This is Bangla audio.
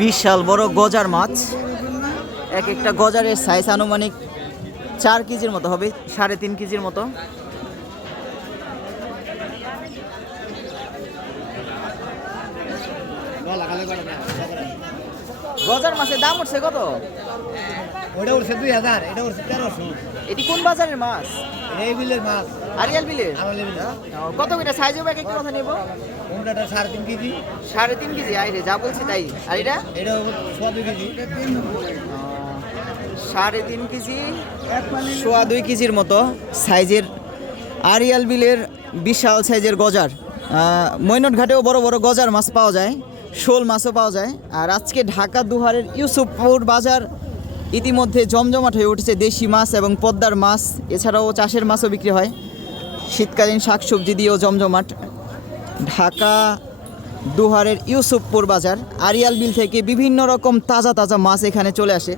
বিশাল বড় গজার মাছ। এক একটা গজারের সাইজ আনুমানিক 4 কেজির মতো হবে, 3.5 কেজির মতো। গজার মাছের দাম উঠছে কত? ওটা উঠছে 2000, এটা উঠছে 1300। এটি কোন বাজারের মাছ? এই বিলের মাছ, আরিয়াল বিলের। আমাদের বিলে। কত করে সাইজ হবে? এক একটা কথা নেব। কোনটা 3.5 কেজি? 3.5 কেজি। আইরে যা বলছি তাই। আর এটা এটা 2 কেজি। 3.5 কেজি, 2 কেজির মতো সাইজের আরিয়াল বিলের বিশাল সাইজের গজার। মৈনট ঘাটেও বড় বড় গজার মাছ পাওয়া যায়, শোল মাছও পাওয়া যায়। আর আজকে ঢাকা দুহারের ইউসুফপুর বাজার ইতিমধ্যে জমজমাট হয়ে উঠেছে দেশি মাছ এবং পদ্মার মাছ, এছাড়াও চাষের মাছও বিক্রি হয়। শীতকালীন শাকসবজি দিয়েও জমজমাট ঢাকা দুহারের ইউসুফপুর বাজার। আরিয়াল বিল থেকে বিভিন্ন রকম তাজা তাজা মাছ এখানে চলে আসে।